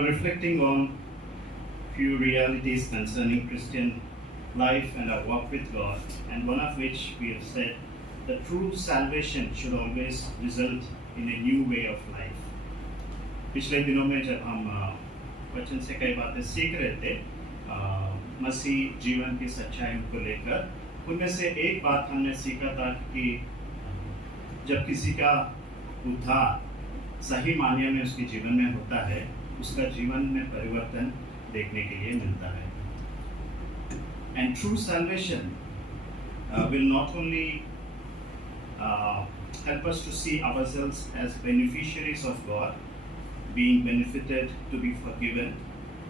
were reflecting on few realities concerning Christian life and our walk with God, and one of which we have said that true salvation should always result in a new way of life. पिछले दिनों में जब हम वचन से कई बातें सीख रहे थे मसीह जीवन की सच्चाइयों को लेकर, उनमें से एक बात हमने सीखा था कि जब किसी का उद्धार सही मायने में उसके जीवन में होता है, उसका जीवन में परिवर्तन देखने के लिए मिलता है. And true salvation will not only help us to see ourselves as beneficiaries of God, being benefited to be forgiven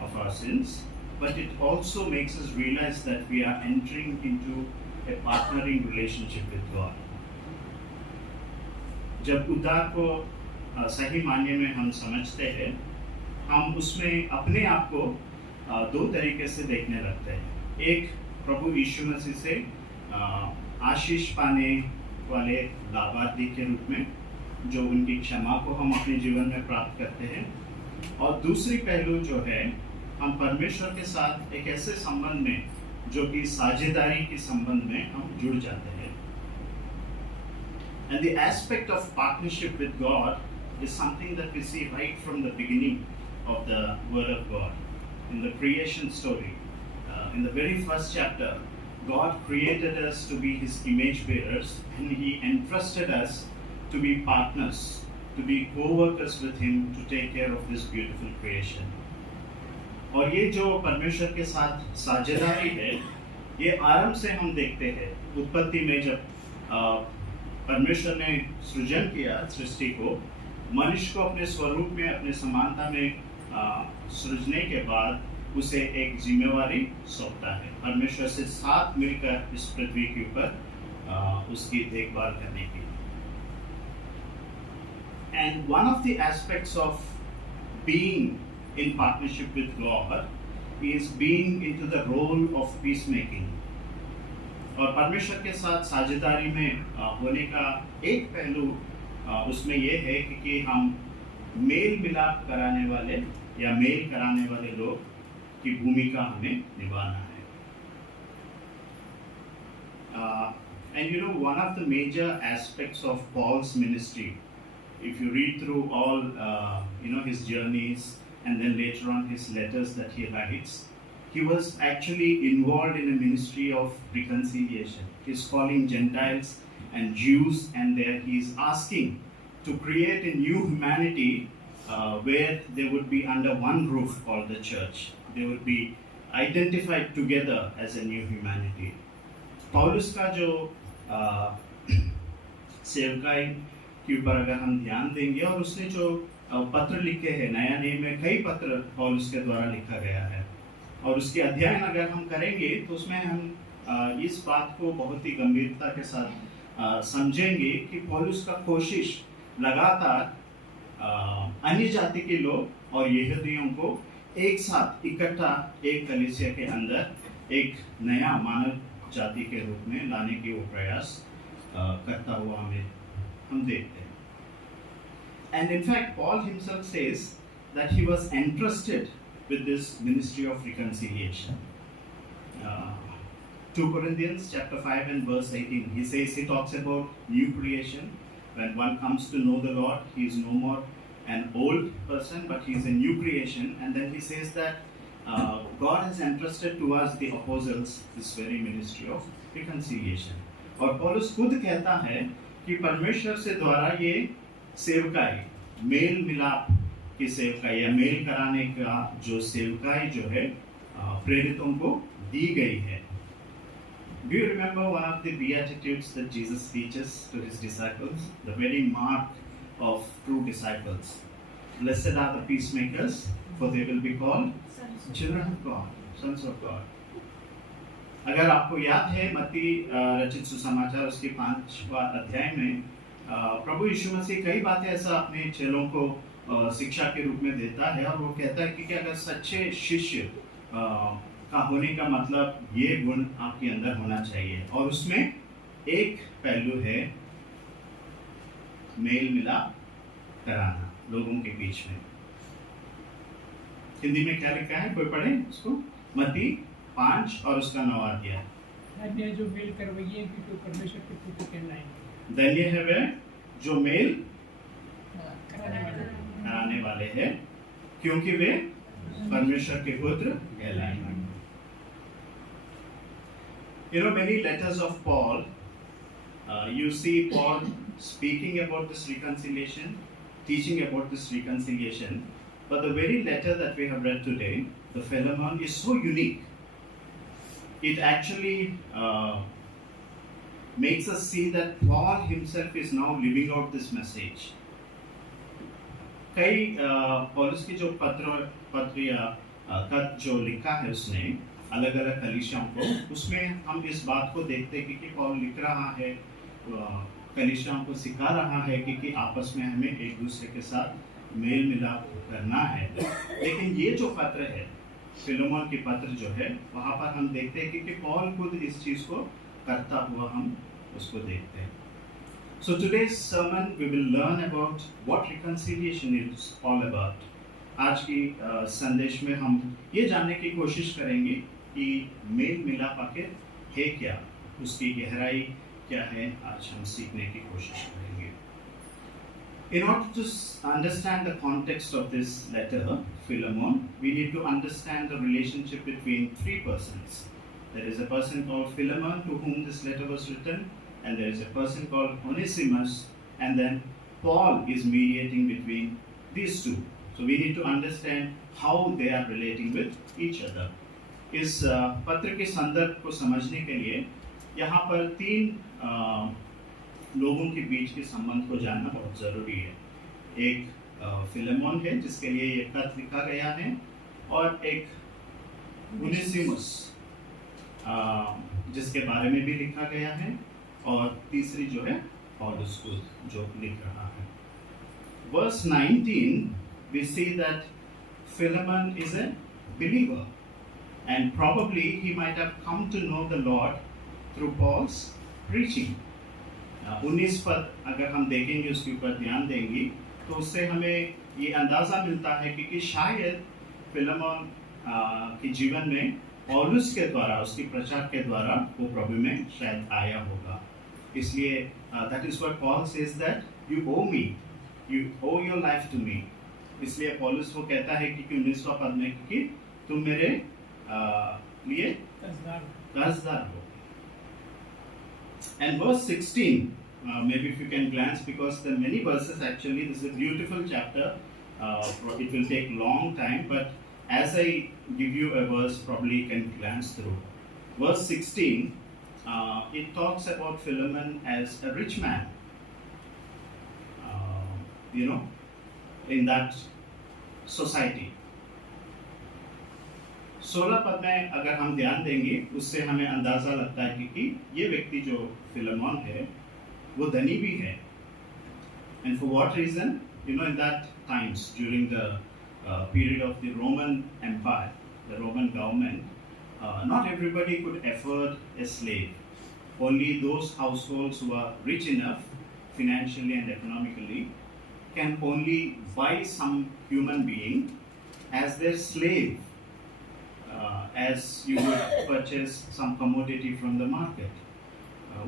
of our sins, but it also makes us realize that we are entering into a partnering relationship with God. जब उद्धार को सही मायने में हम समझते हैं, हम उसमें अपने आप को दो तरीके से देखने लगते हैं. एक, प्रभु यीशु मसीह से आशीष पाने वाले लाभार्थी के रूप में, जो उनकी क्षमा को हम अपने जीवन में प्राप्त करते हैं, और दूसरी पहलू जो है, हम परमेश्वर के साथ एक ऐसे संबंध में जो कि साझेदारी के संबंध में हम जुड़ जाते हैं. And the aspect of partnership with God is something that we see right from the beginning of the Word of God. In the creation story, in the very first chapter, God created us to be His image bearers, and He entrusted us to be partners, to be co-workers with Him to take care of this beautiful creation. और ये जो परमेश्वर के साथ साझेदारी है, ये आरंभ से हम देखते हैं. उत्पत्ति में जब परमेश्वर ने सृजन किया सृष्टि को, मनुष्य को अपने स्वरूप में, अपने समानता में सृजने के बाद उसे एक जिम्मेवारी सौंपता है, परमेश्वर से साथ मिलकर इस पृथ्वी के ऊपर उसकी देखभाल करने की. And one of the aspects of being in partnership with God is being into the role of peacemaking. और परमेश्वर के साथ साझेदारी में होने का एक पहलू उसमें ये है कि हम मेल मिलाप कराने वाले या मेल कराने वाले लोग की भूमिका हमें निभाना है. And you know, one of the major aspects of Paul's ministry, if you read through all his journeys and then later on his letters that he writes, he was actually involved in a ministry of reconciliation. He's calling Gentiles and Jews, and there he's asking to create a new humanity where they would be under one roof called the church. They would be identified together as a new humanity. पौलुस का जो सेवकाई के ऊपर अगर हम ध्यान देंगे, और उसने जो पत्र लिखे हैं, नया नियम में कई पत्र पौलुस के द्वारा लिखा गया है, और उसके अध्ययन अगर हम करेंगे तो उसमें हम इस बात को बहुत ही गंभीरता के साथ समझेंगे कि पौलुस का कोशिश लगातार अन्य जाति के लोग और यहूदियों को एक साथ इकट्ठा एक कलीसिया के अंदर एक नया मानव जाति के रूप में लाने की वो प्रयास करता हुआ हम देखते हैं. And in fact, Paul himself says that he was entrusted with this ministry of reconciliation. 2 Corinthians chapter 5 and verse 18, he talks about new creation. When one comes to know the Lord, he is no more an old person, but he is a new creation. And then he says that God has entrusted to us, the apostles, this very ministry of reconciliation. और पौलुस खुद कहता है कि परमेश्वर से द्वारा ये सेवकाई, मेल मिलाप की सेवकाई या मेल कराने का जो सेवकाई जो है प्रेरितों को दी गई है. Do you remember one of the beatitudes that Jesus teaches to his disciples? The very mark of true disciples. Blessed are the peacemakers, for they will be called children of God, sons of God. अगर आपको याद है, मत्ती रचित सुसमाचार उसके 5वां अध्याय में प्रभु यीशु मसीह कई बातें ऐसा अपने चेलों को शिक्षा के रूप में देता है, और वो कहता है कि अगर सच्चे शिष्य का होने का मतलब ये गुण आपके अंदर होना चाहिए, और उसमें एक पहलू है मेल मिलाप कराना लोगों के बीच में. हिंदी में क्या लिखा है, कोई पढ़े उसको? मत्ती 5 और उसका 9 अध्याय। धन्य जो मेल करवैये क्योंकि परमेश्वर के पुत्र कहलाएंगे। धन्य है वे जो मेल कराने कराने वाले हैं क्योंकि वे परमेश्वर के पुत्र कहलाएंगे। You know, many letters of Paul, you see Paul speaking about this reconciliation, teaching about this reconciliation, but the very letter that we have read today, the Philemon, is so unique. It actually makes us see that Paul himself is now living out this message. कई पौलुस की जो पत्र या खत जो लिखा है उसने अलग अलग कलीसियाओं को, उसमें हम इस बात को देखते हैं कि पौल लिख रहा है, कलीसियाओं को सिखा रहा है कि आपस में हमें एक दूसरे के साथ मेल मिलाप करना है। लेकिन ये जो पत्र है, फिलेमोन की पत्र जो है, वहाँ पर हम देखते हैं कि पौल खुद इस चीज़ को करता हुआ हम उसको देखते हैं। So today's sermon we will learn about what reconciliation is all about. आज की संदेश में हम ये जानने की कोशिश करेंगे कि मेल मिलाप आखिर है क्या, उसकी गहराई क्या है, आज हम सीखने की कोशिश करेंगे। In order to understand the context of this letter, Philemon, we need to understand the relationship between three persons. There is a person called Philemon to whom this letter was written, and there is a person called Onesimus, and then Paul is mediating between these two. So we need to understand how they are relating with each other. इस पत्र के संदर्भ को समझने के लिए यहाँ पर तीन लोगों के बीच के संबंध को जानना बहुत ज़रूरी है। एक फिलेमोन है जिसके लिए ये खत लिखा गया है, और एक ओनेसिमुस जिसके बारे में भी लिखा गया है, और तीसरी जो है पौलुस खुद जो लिख रहा है। Verse 19 we see that Philemon is a believer, and probably he might have come to know the Lord through Paul's preaching. 19 पद अगर हम देखेंगे, उसके ऊपर ध्यान देंगे, तो उससे हमें ये अंदाज़ा मिलता है कि शायद फिलेमोन के जीवन में पौलुस के द्वारा, उसकी प्रचार के द्वारा वो प्रभु में शायद आया होगा। इसलिए that is what Paul says that you owe me, you owe your life to me. इसलिए पौलुस वो कहता है कि 19वां पद में कि तुम मेरे लिए कर्जदार हो। And verse 16, maybe if you can glance, because there are many verses actually, this is a beautiful chapter, it will take long time, but as I give you a verse, probably you can glance through. Verse 16, it talks about Philemon as a rich man, in that society. 16 पद में अगर हम ध्यान देंगे, उससे हमें अंदाज़ा लगता है कि ये व्यक्ति जो फिलेमोन है वो धनी भी है। And for what reason? In that times, during the period of the Roman Empire, the Roman government, not everybody could afford a slave. Only those households who are rich enough financially and economically can only buy some human being as their slave, as you would purchase some commodity from the market.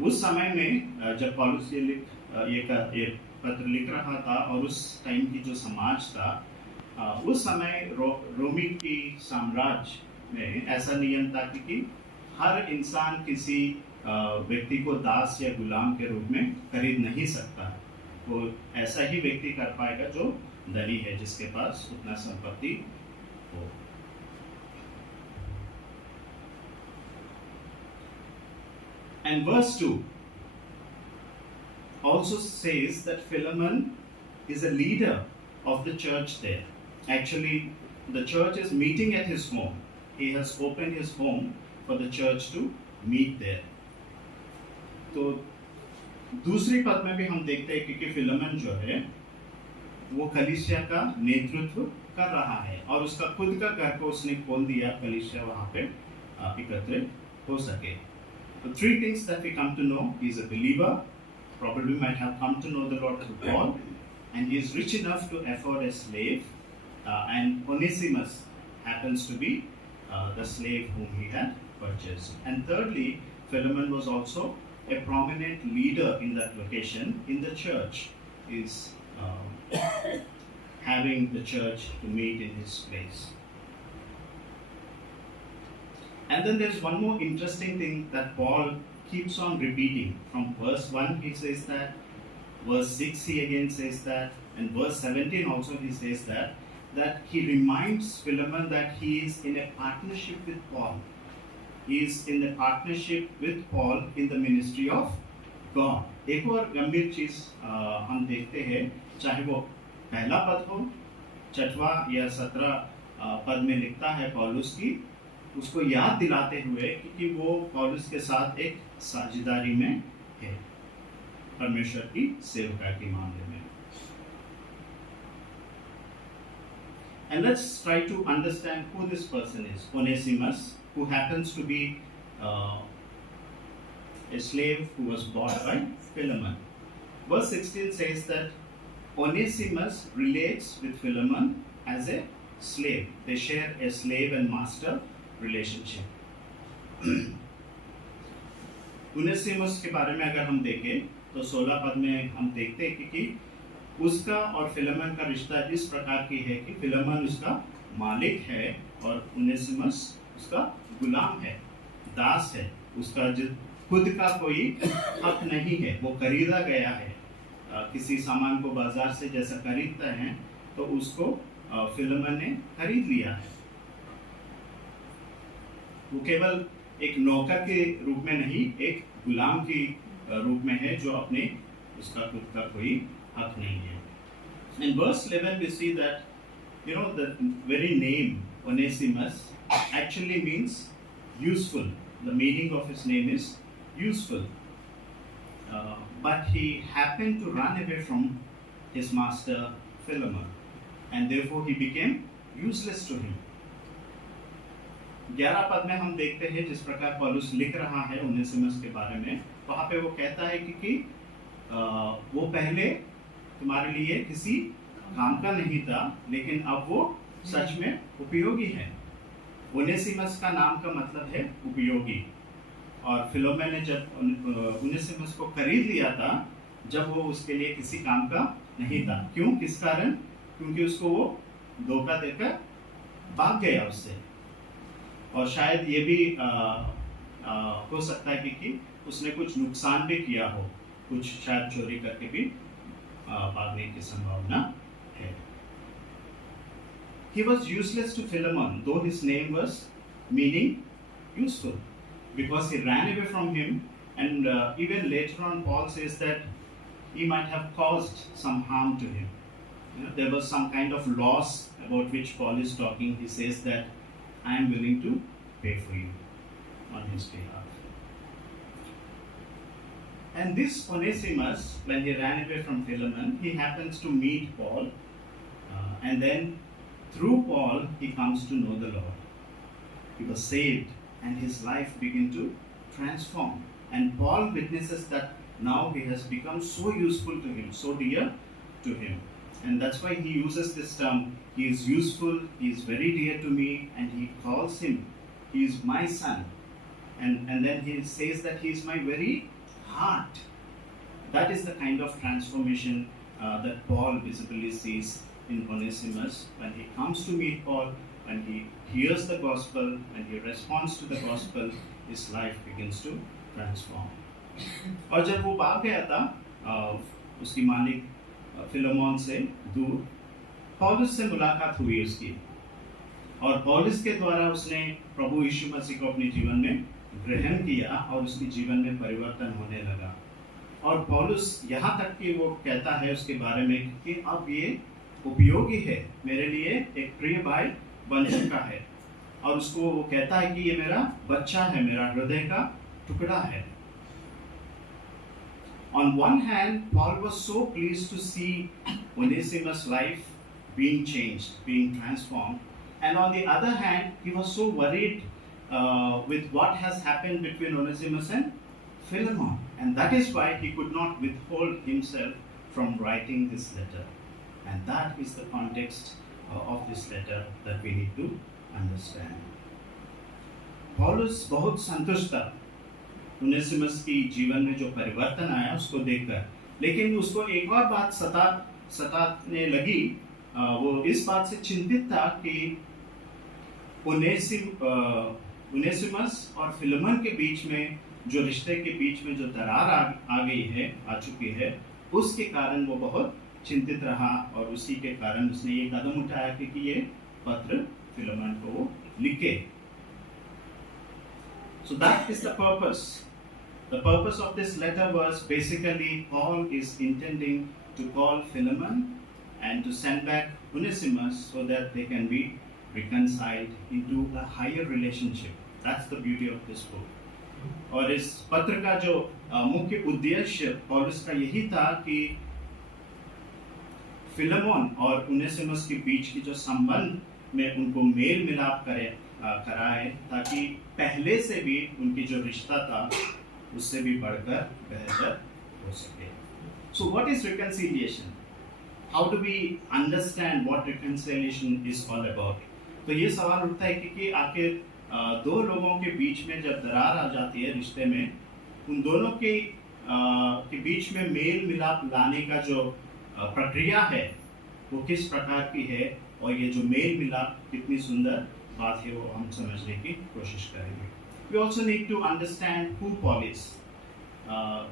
उस समय में जब पौलुस ये पत्र लिख रहा था, और उस टाइम की जो समाज था, उस समय रोमी की साम्राज्य में ऐसा नियम था कि हर इंसान किसी व्यक्ति को दास या गुलाम के रूप में खरीद नहीं सकता। वो ऐसा ही व्यक्ति कर पाएगा जो धनी है, जिसके पास उतना संपत्ति हो। And verse 2 also says that Philemon is a leader of the church there. Actually, the church is meeting at his home. He has opened his home for the church to meet there. तो दूसरी पद में भी हम देखते हैं कि Philemon जो है वो कलीसिया का नेतृत्व कर रहा है, और उसका खुद का घर को उसने खोल दिया, कलीसिया वहाँ पे एकत्रित हो सके। The three things that we come to know: he is a believer, probably might have come to know the Lord through Paul, and he is rich enough to afford a slave. And Onesimus happens to be the slave whom he had purchased. And thirdly, Philemon was also a prominent leader in that location in the church, is having the church to meet in his place. And then there's one more interesting thing that Paul keeps on repeating. From verse 1 he says that, verse 6 he again says that, and verse 17 also he says that he reminds Philemon that he is in a partnership with Paul. He is in a partnership with Paul in the ministry of God. एक और गंभीर चीज हम देखते हैं, चाहे वो पहला पद हो, 6वां या 17 पद में लिखता है पौलुस की, उसको याद दिलाते हुए कि वो पौलुस के साथ एक साझेदारी में है परमेश्वर की सेवका के मामले में. And let's try to understand who this person is, Onesimus, who happens to be a slave who was bought by Philemon. Verse 16 says that Onesimus relates with Philemon as a slave. They share a slave and master relationship. Onesimus के बारे में अगर हम देखें तो 16 पद में हम देखते हैं कि उसका और फिलेमन का रिश्ता इस प्रकार की है कि फिलेमन उसका मालिक है और ओनेसिमस उसका गुलाम है, दास है. उसका खुद का कोई हक नहीं है, वो खरीदा गया है. किसी सामान को बाजार से जैसा खरीदते हैं तो उसको फिलेमन ने खरीद लिया है. वो केवल एक नौकर के रूप में नहीं, एक गुलाम के रूप में है जो अपने उसका खुद का कोई हक नहीं है. In verse 11 we see that the very name Onesimus actually means useful. The meaning of his name is useful. But he happened to run away from his master Philemon, and therefore he became useless to him. 11 पद में हम देखते हैं जिस प्रकार पौलुस लिख रहा है ओनेसिमस के बारे में. वहां पे वो कहता है कि वो पहले तुम्हारे लिए किसी काम का नहीं था, लेकिन अब वो सच में उपयोगी है. ओनेसिमस का नाम का मतलब है उपयोगी. और फिलोमेन ने जब ओनेसिमस को खरीद लिया था, जब वो उसके लिए किसी काम का नहीं था. क्यों, किस कारण? क्योंकि उसको वो धोखा देकर भाग गया उससे. और शायद ये भी हो सकता है कि उसने कुछ नुकसान भी किया हो, कुछ शायद चोरी करके भी भागने की संभावना है. He was useless to Philemon, though his name was meaning useful, because he ran away from him, and even later on Paul says that he might have caused some harm to him. There was some kind of loss about which Paul is talking. He says that I am willing to pay for you on his behalf. And this Onesimus, when he ran away from Philemon, he happens to meet Paul, and then through Paul he comes to know the Lord. He was saved, and his life began to transform. And Paul witnesses that now he has become so useful to him, so dear to him. And that's why he uses this term, he is useful, he is very dear to me, and he calls him, he is my son. And then he says that he is my very heart. That is the kind of transformation that Paul visibly sees in Onesimus. When he comes to meet Paul, when he hears the gospel, and he responds to the gospel, his life begins to transform. और जब वो भाग गया था उसकी मालिक फिलोमोन से दूर, पौलुस से मुलाकात हुई उसकी, और पौलुस के द्वारा उसने प्रभु यीशु मसीह को अपने जीवन में ग्रहण किया और उसके जीवन में परिवर्तन होने लगा. और पौलुस यहाँ तक कि वो कहता है उसके बारे में कि अब ये उपयोगी है, मेरे लिए एक प्रिय भाई बन चुका है. और उसको वो कहता है कि ये मेरा बच्चा है, मेरा हृदय का टुकड़ा है. On one hand, Paul was so pleased to see Onesimus' life being changed, being transformed. And on the other hand, he was so worried with what has happened between Onesimus and Philemon. And that is why he could not withhold himself from writing this letter. And that is the context of this letter that we need to understand. पौलुस बहुत संतुष्ट था उनेसिमस की जीवन में जो परिवर्तन आया उसको देखकर, लेकिन उसको एक और बात सताने लगी। वो इस बात से चिंतित था कि उनेसिमस और फिलेमन के बीच में जो रिश्ते के बीच में जो दरार आ चुकी है, उसके कारण वो बहुत चिंतित रहा और उसी के कारण उसने ये कदम उठाया कि ये पत्र फिलेमन को लिखे। So that is the purpose. The purpose of this letter was basically Paul is intending to call Philemon and to send back Onesimus so that they can be reconciled into a higher relationship. That's the beauty of this book. और इस पत्र का जो मुख्य उद्देश्य पौलुस का यही था कि फिलेमोन और उनेसिमस के बीच की जो संबंध में उनको मेल मिलाप कराए, ताकि पहले से भी उनकी जो रिश्ता था उससे भी बढ़कर बेहतर हो सके। So what is reconciliation? How do we understand what reconciliation is all about? तो ये सवाल उठता है कि आखिर दो लोगों के बीच में जब दरार आ जाती है रिश्ते में, उन दोनों के बीच में मेल मिलाप लाने का जो प्रक्रिया है वो किस प्रकार की है, और ये जो मेल मिलाप कितनी सुंदर बात है वो हम समझने की कोशिश करेंगे। We also need to understand who Paul is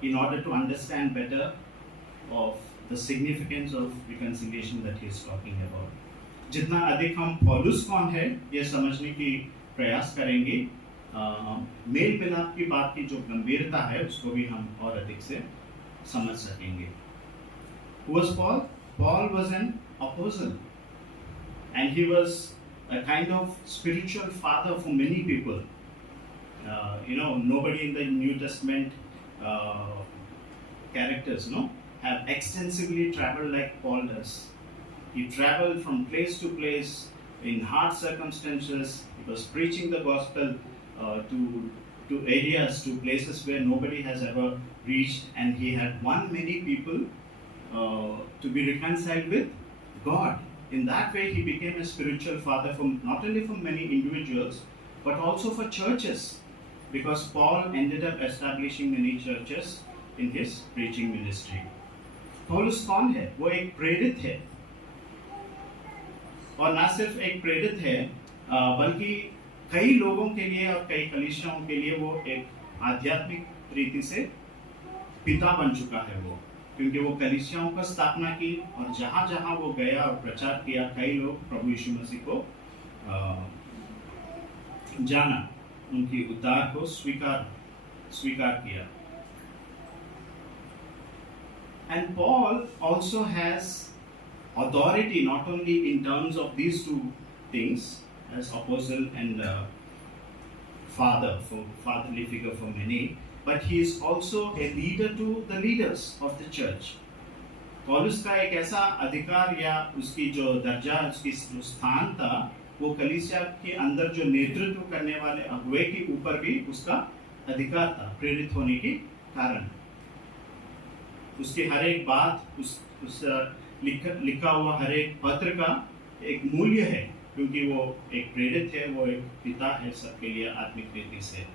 in order to understand better of the significance of reconciliation that he is talking about. जितना अधिक हम पौलुस कौन है ये समझने की प्रयास करेंगे, मेल मिलाप की बात की जो गंभीरता है उसको भी हम और अधिक से समझ सकेंगे। Who was Paul? Paul was an apostle, and he was a kind of spiritual father for many people. Nobody in the New Testament characters, have extensively traveled like Paul does. He traveled from place to place in hard circumstances. He was preaching the gospel to areas, to places where nobody has ever reached, and he had won many people to be reconciled with God. In that way, he became a spiritual father not only for many individuals, but also for churches, because Paul ended up establishing many churches in his preaching ministry. पौलुस कौन है? वो एक प्रेरित है, और ना सिर्फ एक प्रेरित है बल्कि कई लोगों के लिए और कई कलीसियाओं के लिए वो एक आध्यात्मिक रीति से पिता बन चुका है वो, क्योंकि वो कलीसियाओं का स्थापना की और जहाँ जहाँ वो गया और प्रचार किया, कई लोग प्रभु यीशु मसीह को जाना, उनकी उद्धार को स्वीकार किया। And Paul also has authority not only in terms of these two things as apostle and fatherly figure for many, but he is also a leader to the leaders of the church. पौलुस का एक ऐसा अधिकार या उसकी जो दर्जा, उसकी जो स्थान था, वो कलीसिया के अंदर जो नेतृत्व करने वाले अगुवे के ऊपर भी उसका अधिकार था, प्रेरित होने के कारण। उसकी हर एक बात, उस लिखा हुआ हर एक पत्र का एक मूल्य है, क्योंकि वो एक प्रेरित है, वो एक पिता है सबके लिए आत्मिक रीति से।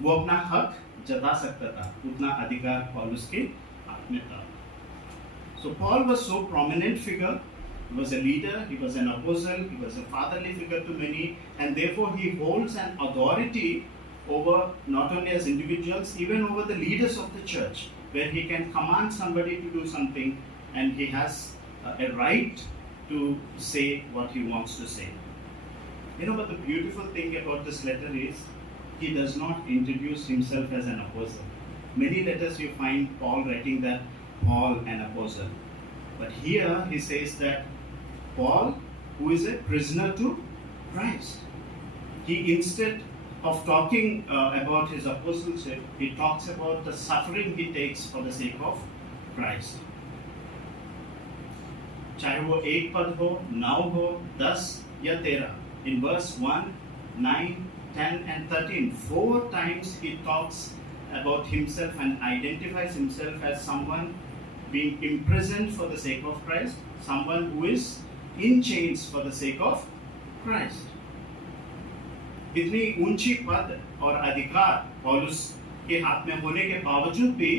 वो अपना हक जता सकता था, उतना अधिकार पौलुस के हाथ में था। So Paul was so prominent figure. He was a leader, he was an apostle, he was a fatherly figure to many, and therefore he holds an authority over not only as individuals, even over the leaders of the church, where he can command somebody to do something, and he has a right to say what he wants to say. But the beautiful thing about this letter is he does not introduce himself as an apostle. Many letters you find Paul writing that Paul an apostle, but here he says that Paul, who is a prisoner to Christ. He, instead of talking about his apostleship, he talks about the suffering he takes for the sake of Christ. चाहे वो एक पद हो, 9 हो, 10 या 13. In verse 1, 9, 10 and 13, 4 times he talks about himself and identifies himself as someone being imprisoned for the sake of Christ, someone who is in chains for the sake of Christ. इतनी ऊंची पद और अधिकार पौलुस के हाथ में होने के बावजूद भी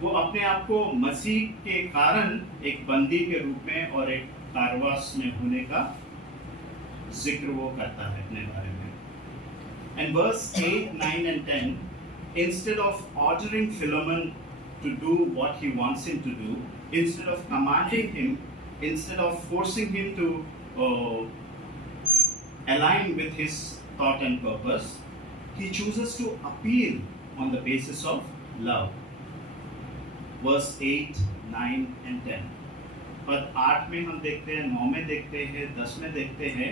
वो अपने आप को मसीह के कारण एक बंदी के रूप में और एक कारावास में होने का जिक्र वो करता है अपने बारे में. And verse 8, 9 and 10, instead of ordering Philemon to do what he wants him to do, instead of commanding him, instead of forcing him to align with his thought and purpose, he chooses to appeal on the basis of love. Verse 8, 9 and 10. पद 8 में हम देखते हैं, 9 में देखते हैं, 10 में देखते हैं,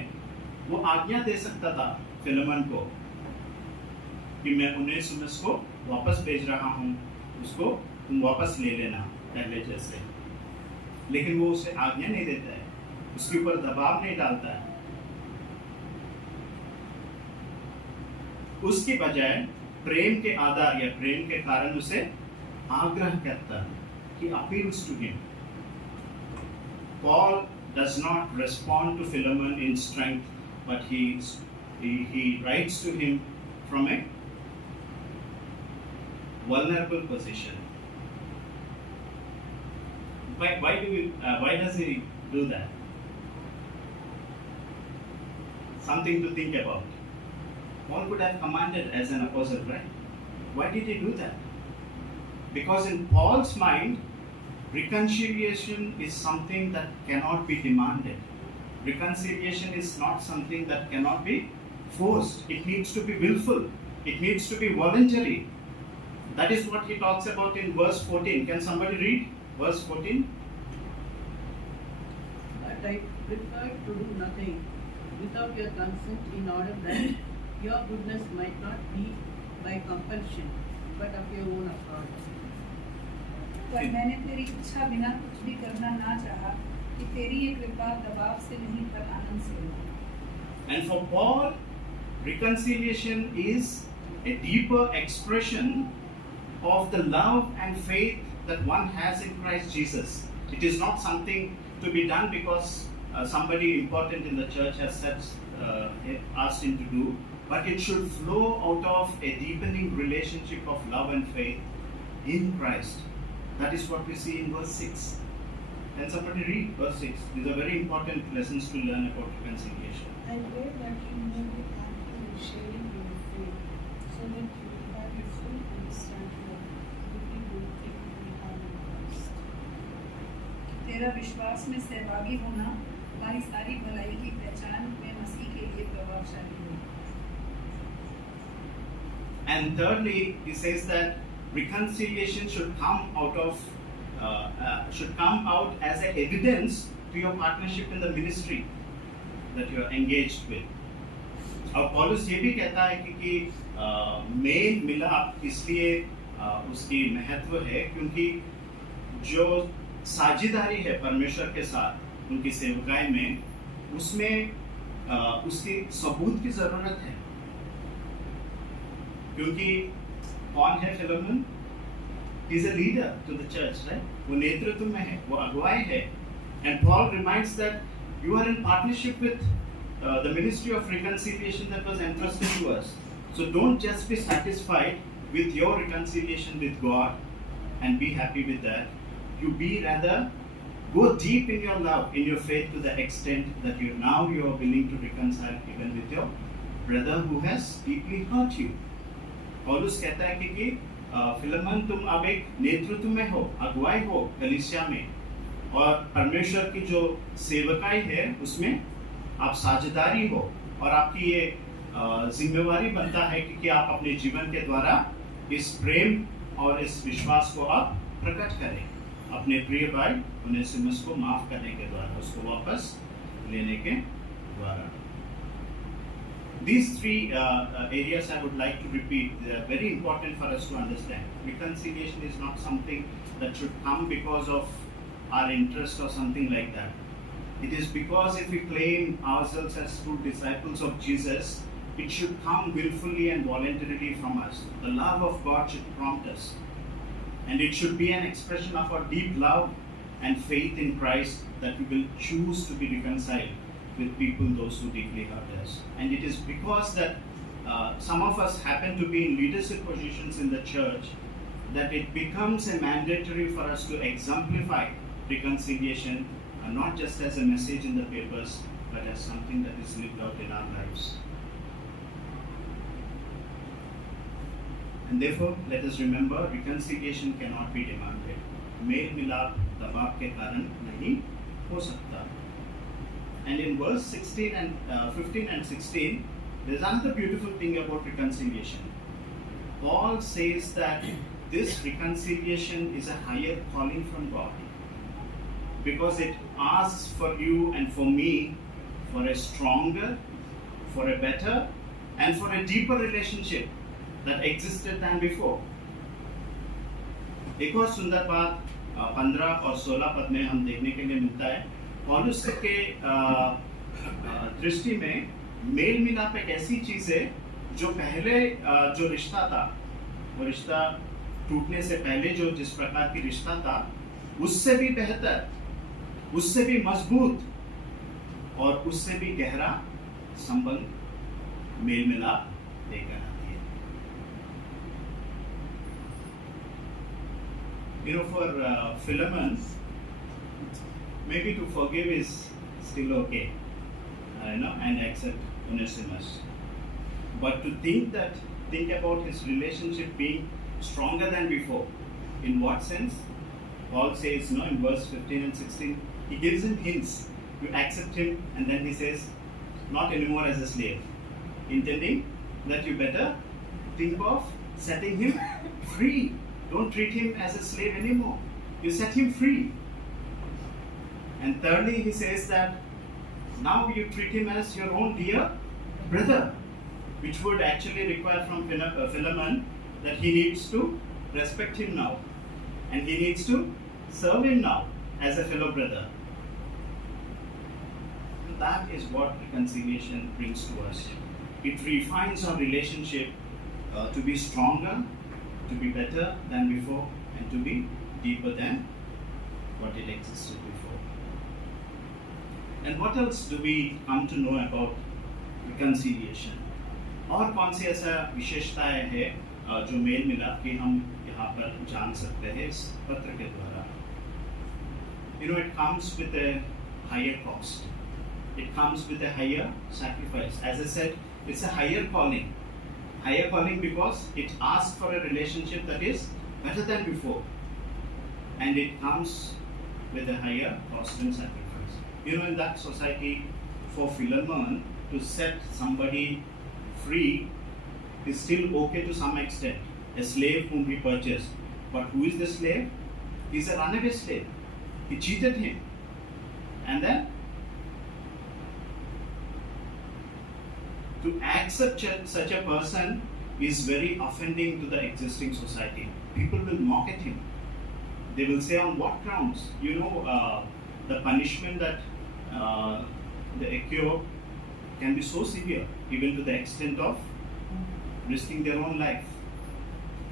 वो आज्ञा दे सकता था फिलेमन को कि मैं उनेसिमुस को वापस भेज रहा हूँ, उसको तुम वापस ले लेना पहले जैसे. लेकिन वो उसे आज्ञा नहीं देता है, उसके ऊपर दबाव नहीं डालता है. उसकी बजाय प्रेम के आधार या प्रेम के कारण उसे आग्रह करता है कि appeals to him. Paul does not respond to Philemon in strength, but he writes to him from a vulnerable position. Why does he do that? Something to think about. Paul could have commanded as an apostle, right? Why did he do that? Because in Paul's mind, reconciliation is something that cannot be demanded. Reconciliation is not something that cannot be forced. It needs to be willful. It needs to be voluntary. That is what he talks about in verse 14. Can somebody read verse 14? But I prefer to do nothing without your consent in order that your goodness might not be by compulsion, but of your own accord. पर मैंने तेरी इच्छा बिना कुछ भी करना ना चाहा कि तेरी ये कृपा दबाव से नहीं पर आनंद से हो. And for Paul, reconciliation is a deeper expression of the love and faith that one has in Christ Jesus. It is not something to be done because somebody important in the church has asked him to do, but it should flow out of a deepening relationship of love and faith in Christ. That is what we see in verse 6. Can somebody read verse 6? These are very important lessons to learn about reconciliation. I pray that you may be active in sharing your faith, so that you will have a full understanding of everything you think we have in Christ. तेरा विश्वास में सहभागी होना हमारी सारी भलाई की पहचान में मसीह के लिए प्रभावशाली हो. And thirdly, he says that reconciliation should come out as an evidence to your partnership in the ministry that you are engaged with. और पौलुस ये भी कहता है कि मेल मिलाप इसलिए उसकी महत्व है क्योंकि जो साझेदारी है परमेश्वर के साथ उनकी सेवकाई में, उसमें उसकी सबूत की जरूरत है. क्योंकि कौन है Philemon? He is a leader to the church, right? वो नेतृत्व में है, वो अगुवाई है. And Paul reminds that you are in partnership with the ministry of reconciliation that was entrusted to us. So don't just be satisfied with your reconciliation with God and be happy with that. You be rather go deep in your love, in your faith, to the extent that you are willing to reconcile even with your brother who has deeply hurt you. पौलुस कहता है कि Philemon तुम अब एक नेतृत्व में हो, अगुवाई हो कलीसिया में, और परमेश्वर की जो सेवकाई है उसमें आप साझेदारी हो, और आपकी ये जिम्मेवारी बनता है कि आप अपने जीवन के द्वारा इस प्रेम और इस विश्वास को आप प्रकट करें अपने प्रिय भाई उनेसिमुस को माफ करने के द्वारा, उसको वापस लेने के द्वारा. These three areas I would like to repeat. They are very important for us to understand. Reconciliation is not something that should come because of our interest or something like that. It is because if we claim ourselves as true disciples of Jesus, it should come willfully and voluntarily from us. The love of God should prompt us. And it should be an expression of our deep love and faith in Christ that we will choose to be reconciled with people, those who deeply hurt us. And it is because that some of us happen to be in leadership positions in the church that it becomes a mandatory for us to exemplify reconciliation, not just as a message in the papers, but as something that is lived out in our lives. And therefore, let us remember, reconciliation cannot be demanded. मेल मिलाप दबाव के कारण नहीं हो सकता. And in verse 16 and 15 and 16, there's another beautiful thing about reconciliation. Paul says that this reconciliation is a higher calling from God, because it asks for you and for me for a stronger, for a better, and for a deeper relationship that existed than before. एक और सुंदर बात 15 और 16 पद में हम देखने के लिए मिलता है. पौलुस के दृष्टि में मेल मिलाप एक ऐसी चीज है जो पहले जो रिश्ता था, वो रिश्ता टूटने से पहले जो जिस प्रकार की रिश्ता था, उससे भी बेहतर, उससे भी मजबूत और उससे भी गहरा संबंध मेल मिलाप लेकर आती है. You know, for Philemon, maybe to forgive is still okay, and accept Onesimus. But to think about his relationship being stronger than before, in what sense? Paul says, in verse 15 and 16, he gives him hints to accept him, and then he says, not anymore as a slave, intending that you better think of setting him free. Don't treat him as a slave anymore. You set him free. And thirdly, he says that now you treat him as your own dear brother, which would actually require from Philemon that he needs to respect him now, and he needs to serve him now as a fellow brother. That is what reconciliation brings to us. It refines our relationship to be stronger, to be better than before, and to be deeper than what it existed before. And what else do we come to know about reconciliation? और कौन सी ऐसा विशेषताएं है जो mail मिलाप की हम यहाँ पर जान सकते हैं इस पत्र के द्वारा? It comes with a higher cost. It comes with a higher sacrifice. As I said, it's a higher calling. Higher calling because it asks for a relationship that is better than before. And it comes with a higher cost and sacrifice. In that society, for Philemon to set somebody free is still okay to some extent. A slave whom he purchased. But who is the slave? He's a runaway slave. He cheated him. And then to accept such a person is very offending to the existing society. People will mock at him. They will say, on what grounds? The punishment that they occur can be so severe, even to the extent of risking their own life.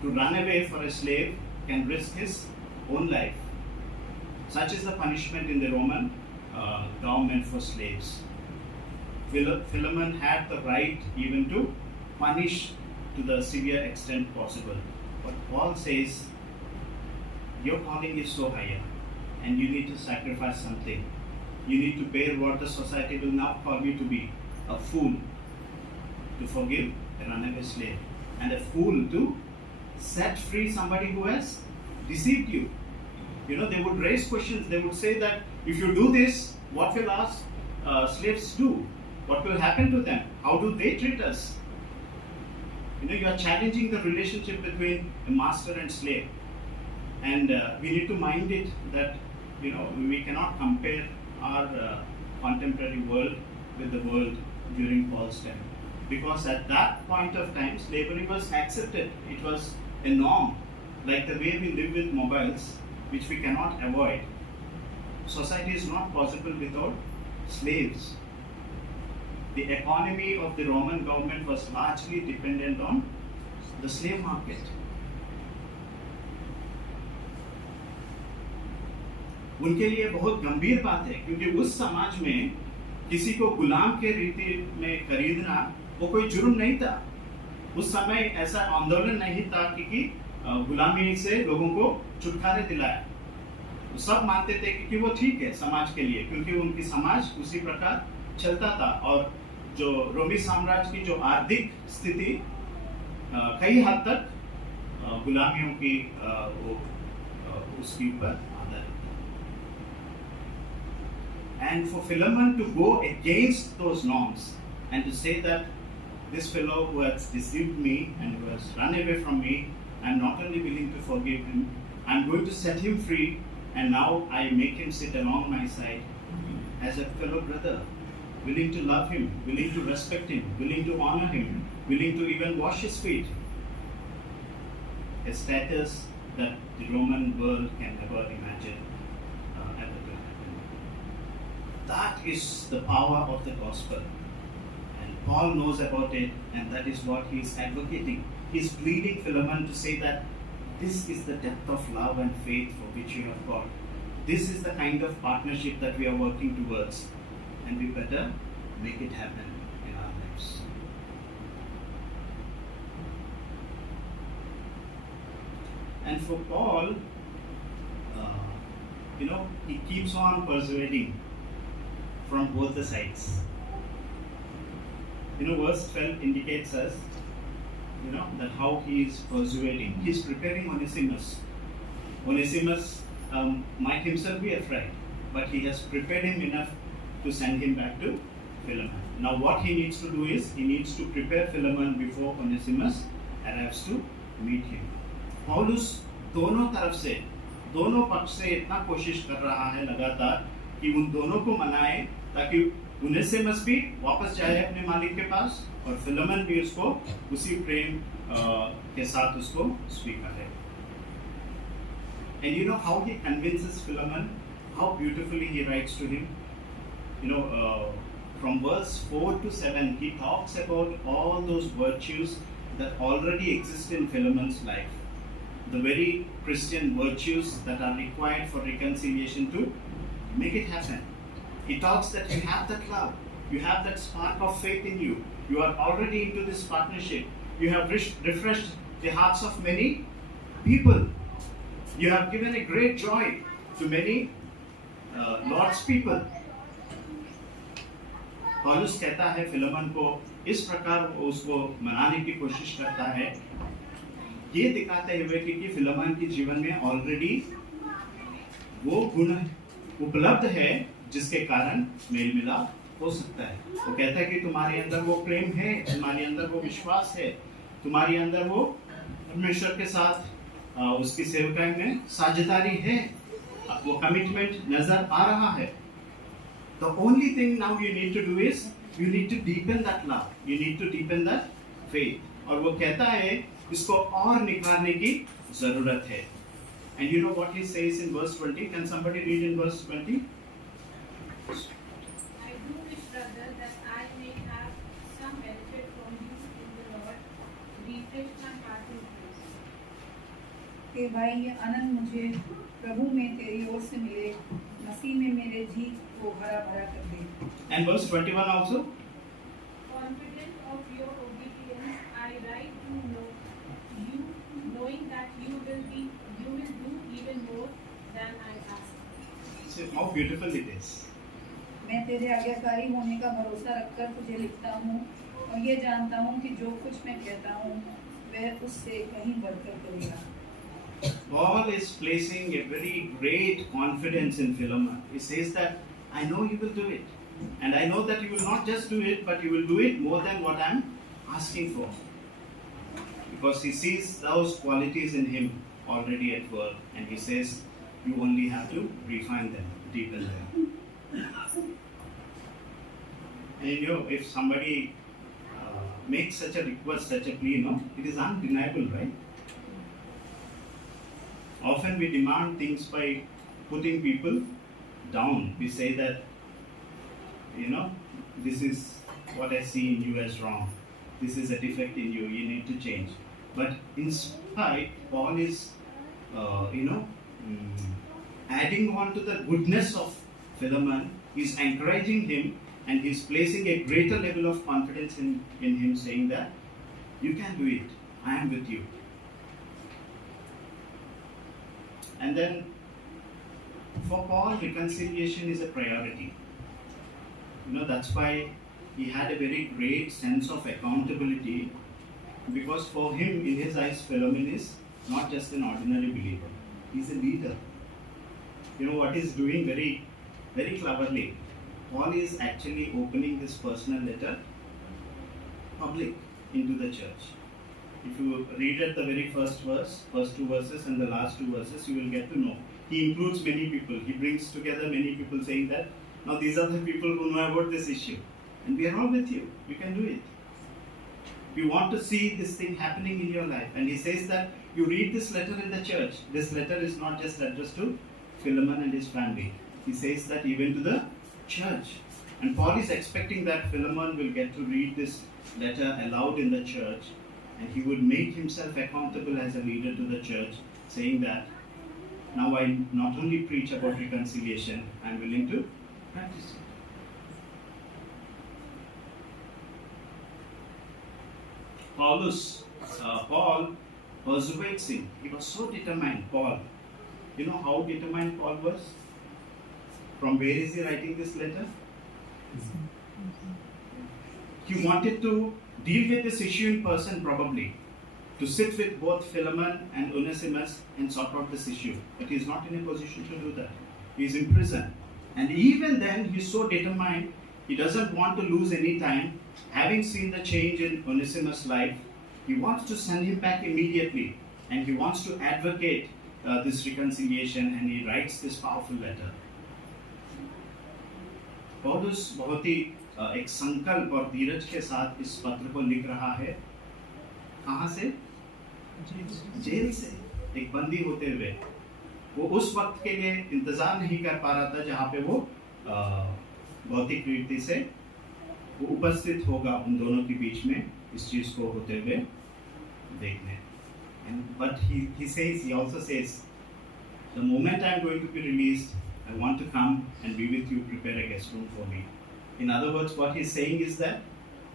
To run away for a slave can risk his own life. Such is the punishment in the Roman government for slaves. Philemon had the right even to punish to the severe extent possible. But Paul says, your calling is so higher, and you need to sacrifice something. You need to bear what the society will now call you to be, a fool, to forgive a runaway slave, and a fool to set free somebody who has deceived you. They would raise questions. They would say that if you do this, what will our slaves do? What will happen to them? How do they treat us? You are challenging the relationship between a master and slave. And we need to mind it that, we cannot compare our contemporary world with the world during Paul's time. Because at that point of time, slavery was accepted. It was a norm. Like the way we live with mobiles, which we cannot avoid. Society is not possible without slaves. The economy of the Roman government was largely dependent on the slave market. उनके लिए बहुत गंभीर बात है, क्योंकि उस समाज में किसी को गुलाम के रीति में खरीदना वो कोई जुर्म नहीं था। उस समय ऐसा आंदोलन नहीं था कि गुलामी से लोगों को छुटकारे दिलाया। सब मानते थे कि वो ठीक है समाज के लिए, क्योंकि उनकी समाज उसी प्रकार चलता था। और जो रोमी साम्राज्य की जो आर्थिक स्थिति कई हद तक गुलामियों की उसके ऊपर आधारित था। And for Philemon to go against those norms and to say that this fellow who has deceived me and who has run away from me, I'm not only willing to forgive him, I'm going to set him free, and now I make him sit along my side as a fellow brother, willing to love him, willing to respect him, willing to honor him, willing to even wash his feet. A status that the Roman world can never imagine ever to happen. That is the power of the gospel. And Paul knows about it, and that is what he is advocating. He is pleading Philemon to say that this is the depth of love and faith for which you have got. This is the kind of partnership that we are working towards, and we better make it happen in our lives. And for Paul, he keeps on persuading from both the sides. Verse 12 indicates us, that how he is persuading. He is preparing Onesimus. Onesimus might himself be afraid, but he has prepared him enough to send him back to Philemon. Now what he needs to do is, he needs to prepare Philemon before Onesimus arrives to meet him. Paulus दोनों तरफ से, दोनों पक्ष से इतना कोशिश कर रहा है लगातार कि उन दोनों को मनाए, ताकि ओनेसिमस भी वापस जाए अपने मालिक के पास और फिलेमन भी उसको उसी प्रेम के साथ उसको स्वीकारे. And you know how he convinces Philemon, how beautifully he writes to him. From verse 4 to 7, he talks about all those virtues that already exist in Philemon's life. The very Christian virtues that are required for reconciliation to make it happen. He talks that you have that love, you have that spark of faith in you, you are already into this partnership, you have refreshed the hearts of many people, you have given a great joy to many Lord's people. पौलुस कहता है Philemon को, इस प्रकार वो उसको मनाने की कोशिश करता है, ये दिखाते हुए कि फिलेमन के जीवन में ऑलरेडी वो गुण उपलब्ध है जिसके कारण मेल मिलाप हो सकता है. वो कहता है कि तुम्हारे अंदर वो प्रेम है, तुम्हारे अंदर वो विश्वास है, तुम्हारे अंदर वो परमेश्वर के साथ उसकी सेवकाई में साझेदारी है, वो कमिटमेंट नजर आ रहा है. The only thing now you need to do is you need to deepen that love, you need to deepen that faith. और वो कहता है इसको और निखारने की जरूरत है. And you know what he says in verse 20? Can somebody read in verse 20? I do wish, brother, that I may have some benefit from you in the Lord. Refresh my heart in Christ. कि भाई ये आनंद मुझे प्रभु में तेरी ओर से मिले, मसीह में मेरे जी को भरा भरा कर दे. And verse 21 also? Confident of your obedience, I write to know you, knowing that you will do even more than I ask. See how beautiful it is. मैं तेरे आज्ञाकारी होने का भरोसा रखकर तुझे लिखता हूँ और ये जानता हूँ कि जो कुछ मैं कहता हूँ वह उससे कहीं बढ़कर करेगा. Paul is placing a very great confidence in Philemon. He says that I know you will do it, and I know that you will not just do it, but you will do it more than what I am asking for, because he sees those qualities in him already at work, and he says you only have to refine them, deepen them. And if somebody makes such a request, such a plea, it is undeniable, right? Often we demand things by putting people down. We say that, this is what I see in you as wrong. This is a defect in you. You need to change. But in spite, Paul is, adding on to the goodness of Philemon. He's encouraging him and he's placing a greater level of confidence in him, saying that you can do it, I am with you. And then for Paul, reconciliation is a priority. That's why he had a very great sense of accountability, because for him, in his eyes, Philemon is not just an ordinary believer. He's a leader. What he's doing very, very cleverly, Paul is actually opening this personal letter public into the church. If you read at the very first two verses and the last two verses, you will get to know. He includes many people. He brings together many people, saying that, now these are the people who know about this issue. And we are all with you. You can do it. You want to see this thing happening in your life. And he says that you read this letter in the church. This letter is not just addressed to Philemon and his family. He says that even to the church. And Paul is expecting that Philemon will get to read this letter aloud in the church, and he would make himself accountable as a leader to the church, saying that now I not only preach about reconciliation, I am willing to practice it. Paul perseveres him. He was so determined, Paul. You know how determined Paul was? From where is he writing this letter? He wanted to deal with this issue in person, probably. To sit with both Philemon and Onesimus and sort out this issue. But he is not in a position to do that. He is in prison. And even then, he is so determined, he doesn't want to lose any time. Having seen the change in Onesimus' life, he wants to send him back immediately. And he wants to advocate this reconciliation, and he writes this powerful letter. पौलुस बहुत ही एक संकल्प और धीरज के साथ इस पत्र को लिख रहा है. कहाँ से? जेल से. एक बंदी होते हुए वो उस वक्त के लिए इंतजार नहीं कर पा रहा था जहाँ पे वो भौतिक रीति से वो उपस्थित होगा उन दोनों के बीच में इस चीज को होते हुए देखने. But he also says, the moment I am going to be released, I want to come and be with you, prepare a guest room for me. In other words, what he's saying is that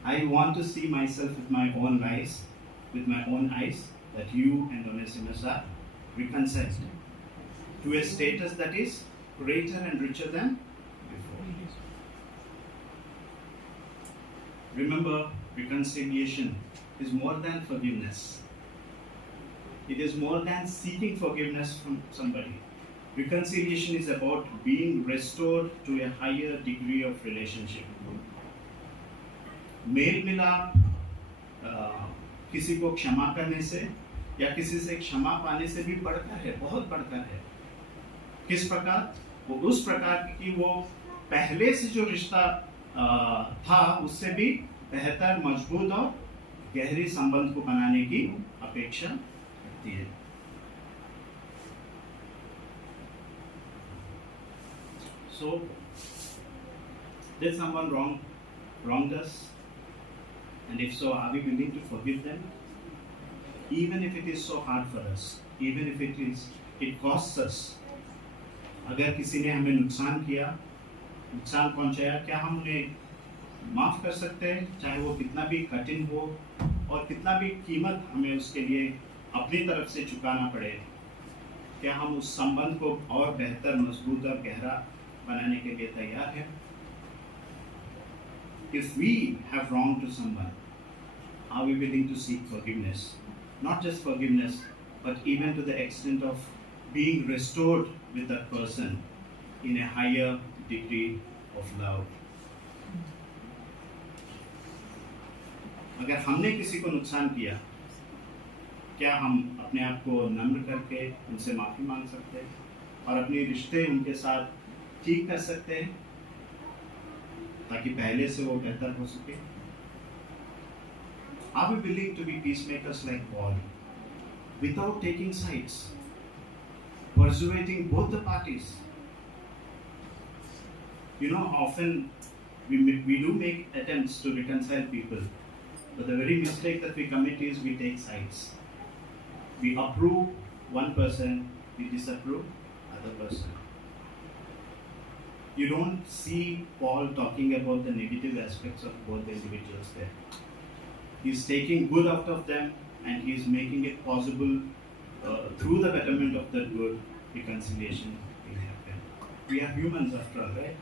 I want to see myself with my own eyes, that you and Onesimus are reconciled to a status that is greater and richer than before. Remember, reconciliation is more than forgiveness. It is more than seeking forgiveness from somebody. Reconciliation is about being restored to a higher degree of relationship. मेल मिलाप किसी को क्षमा करने से या किसी से क्षमा पाने से भी बढ़कर है, बहुत बढ़कर है. किस प्रकार? वो उस प्रकार कि वो पहले से जो रिश्ता था उससे भी बेहतर, मजबूत और गहरी संबंध को बनाने की अपेक्षा करती है. So, did someone wronged us? And if so, are we willing to forgive them? Even if it is so hard for us, even if it costs us. अगर किसी ने हमें नुकसान पहुंचाया, क्या हम उन्हें माफ कर सकते हैं, चाहे वो कितना भी कठिन हो और कितना भी कीमत हमें उसके लिए अपनी तरफ से चुकाना पड़े? क्या हम उस संबंध को और बेहतर, मजबूत और गहरा बनाने के लिए तैयार हैं? If we have wronged to someone, are we willing to seek forgiveness? Not just forgiveness, but even to the extent of being restored with that person in a higher degree of love. अगर हमने किसी को नुकसान किया, क्या हम अपने आप को नम्र करके उनसे माफ़ी मांग सकते हैं और अपने रिश्ते उनके साथ ठीक कर सकते हैं ताकि पहले से वो बेहतर हो सके? Are we willing to be peacemakers like Paul, without taking sides, persuading both the parties? You know, often we do make attempts to reconcile people, but the very mistake that we commit is we take sides. We approve one person, we disapprove other person. you don't see Paul talking about the negative aspects of both the individuals there. He's taking good out of them and he's making it possible through the betterment of that good, reconciliation will happen. We are humans after all, right?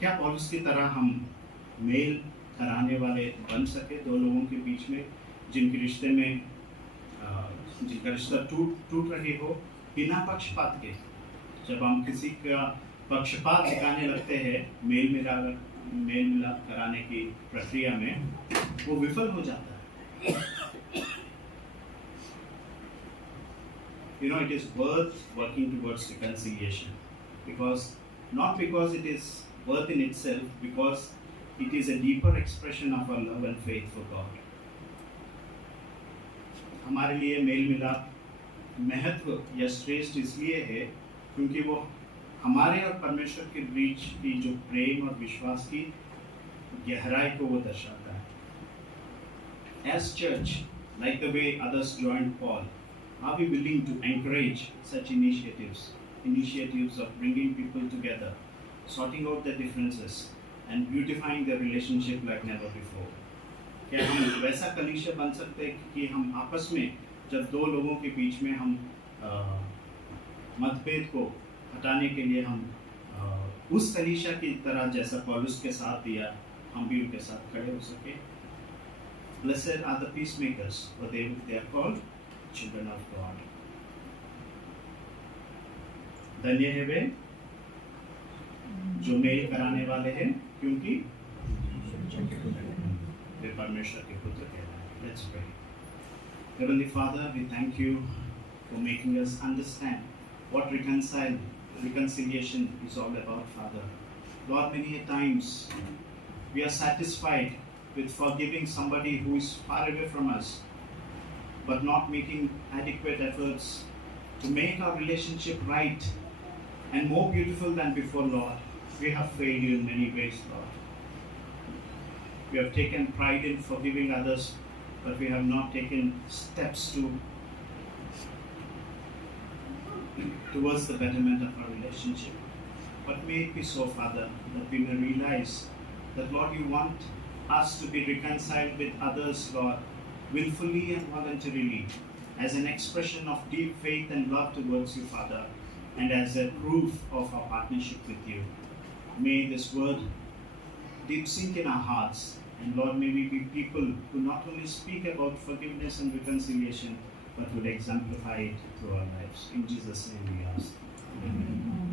क्या पौलुस की तरह हम mail कराने वाले बन सके दो लोगों के बीच में जिनके रिश्ते में जिनका रिश्ता टूट रही हो बिना पक्षपात के? जब हम किसी का पक्षपात दिखाने लगते हैं मेल मिलाप कराने की प्रक्रिया में, वो विफल हो जाता है. You know, it is worth working towards reconciliation not because it is worth in itself, because it is a deeper expression of our love and faith for God. हमारे लिए मेल मिलाप महत्व या श्रेष्ठ इसलिए है क्योंकि वो हमारे और परमेश्वर के बीच की जो प्रेम और विश्वास की गहराई को वो दर्शाता है. As church, like the way others joined Paul, are we willing to encourage such initiatives of bringing people together, sorting out the differences and beautifying their relationship like never before? क्या हम वैसा कलीसिया बन सकते हैं कि हम आपस में जब दो लोगों के बीच में हम मतभेद को हटाने के लिए हम उस कलीसिया की तरह जैसा पौलुस के साथ दिया हम भी उनके साथ खड़े हो सके? Blessed are the peacemakers, for they are called children of God. धन्य है वे जो मेल कराने वाले हैं क्योंकि वे परमेश्वर के पुत्र कहलाए. Let's pray. Heavenly Father, we thank you for making us understand what reconciliation is all about, Father. Lord, many a times we are satisfied with forgiving somebody who is far away from us, but not making adequate efforts to make our relationship right and more beautiful than before, Lord. We have failed you in many ways, Lord. We have taken pride in forgiving others, but we have not taken steps towards the betterment of our relationship. But may it be so, Father, that we may realize that, Lord, you want us to be reconciled with others, Lord, willfully and voluntarily, as an expression of deep faith and love towards you, Father, and as a proof of our partnership with you. May this word deep sink in our hearts, and Lord, may we be people who not only speak about forgiveness and reconciliation, but would exemplify it through our lives. In Jesus' name we ask. Amen.